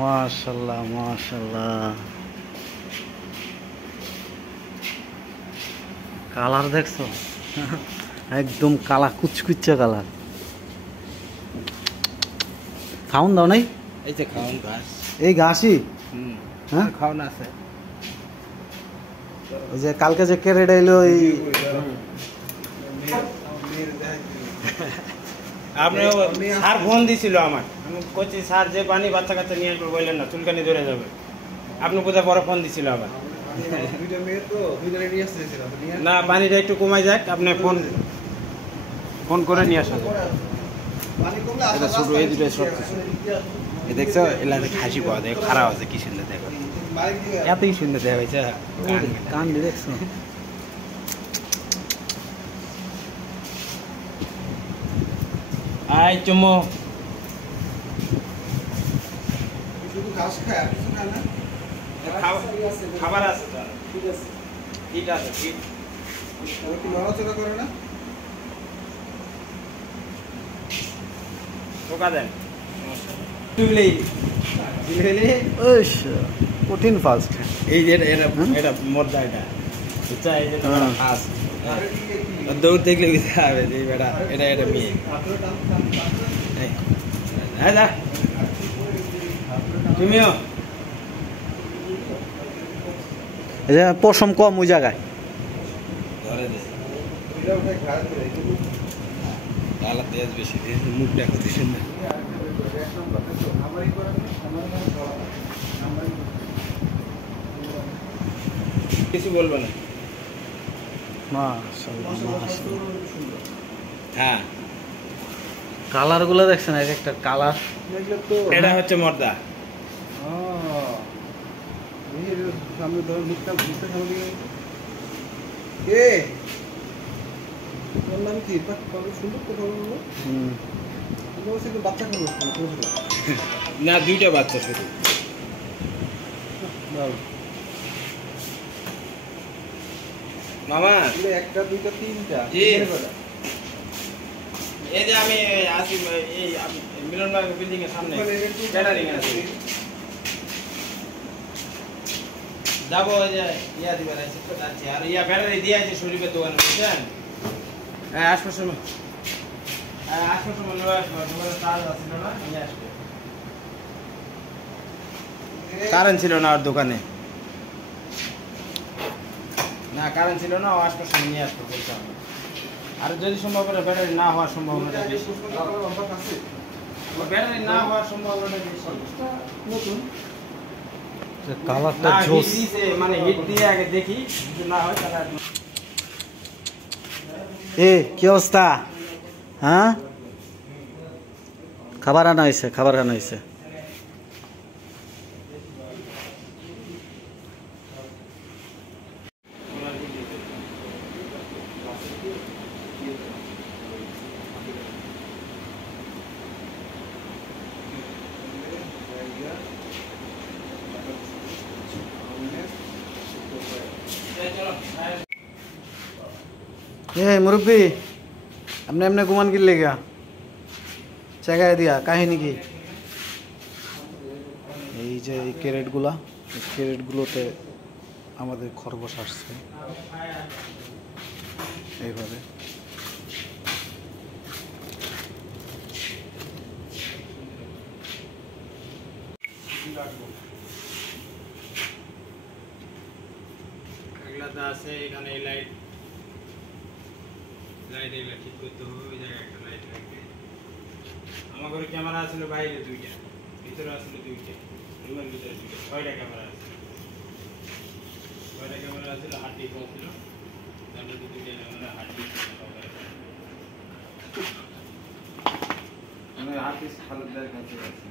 মাশাআল্লাহ মাশাআল্লাহ, কালার দেখছো? একদম কালা কুচকুচে কালার। খাওন দাও নাই? এই যে খাওন ঘাস, এই ঘাসই। হ্যাঁ খাওন আছে। ওই যে কালকে যে ক্যারেট এলো ওই আপনি স্যার ফোন দিছিল আমার, আমি কইছি স্যার যে পানি বাচ্চা কাচ্চা নিয়ে আসবে বললেন না, চুলকানি ধরে যাবে। আপনি কোথায় পরে ফোন দিছিল আবার? না পানিটা একটু কমাই যাক, আপনি ফোন করে নিয়ে আসা। এটা শুরু এই দুটো সব কিছু দেখছো, এলাকা খাসি পাওয়া যায়, খারাপ আছে কি সুন্দর দেখো, এতই সুন্দর দেখা হয়েছে। কান দেখছো? আই চুমো খাবার আছে, ঠিক আছে, ঠিক আছে, ঠিক নড়াচড়া করে না, টোকা দেন। কঠিন ফাস্ট। এই যে এটা মর্দা, এটা এই যে ফাস্ট দৌড় দেখলে বুঝতে হবে যে বেটা এটা মেয়ে। হ্যাঁ যা তুমিও পশম কম ওই জায়গায়। তেজ বেশি, মুখটা কত সুন্দর। কিছু বলবো না। হ্যাঁ কালার গুলো দেখছেন, এক একটা কালার। এটা হচ্ছে মর্দা। না দুইটা বাচ্চা শুধু। মামা একটা দুইটা তিনটা, এই যে আমি আসি এই মিলনবাগ বিল্ডিং এর সামনে ক্যাটারিং আছে, যাবো ওই যে ইয়া দিবার আছে তো যাচ্ছি। আর ইয়া ব্যাটারি দিয়ে আছে শরীফের দোকানে, বুঝছেন? হ্যাঁ আসবার সময় নিয়ে আসবো, দোকানে চার্জ আছিল না, নিয়ে আসবো। কারেন্ট ছিল না ওর দোকানে, না কারেন্ট ছিল না, ও আসবার সময় নিয়ে আসবো বলতাম। আর যদি সম্ভব করে ব্যাটারি না হওয়ার সম্ভাবনাটা বেশি, ব্যাটারি না হওয়ার সম্ভাবনাটা বেশি। নতুন কালারটা জোস, মানে হিট দিয়ে আগে দেখি, যদি না হয় তাহলে। এ কি অবস্থা? হ্যাঁ খাবার আনা হয়েছে, খাবার আনা হয়েছে। মুরব্বী আপনি এমনি ঘুমান কি লেগা জায়গায় দিয়া কাহিনী কি? এই যে এই ক্যারেটগুলা, এই ক্যারেটগুলোতে আমাদের খরগোশ আসছে এইভাবে। আছে এখানে লাইট এগুলো ঠিক করতে হবে, ওই জায়গায় একটা লাইট লাগবে। আমার ঘরে ক্যামেরা ছিল বাইরে দুইটা, ভিতরে আসলে দুইটা, রুমের ভিতরে দুইটা, 6টা ক্যামেরা আছে। 6টা ক্যামেরা আছিল, হার্ড ডিস্ক ছিল, তারপরে দুইটা camera hard disk hard disk খালেদার কাছে আছে।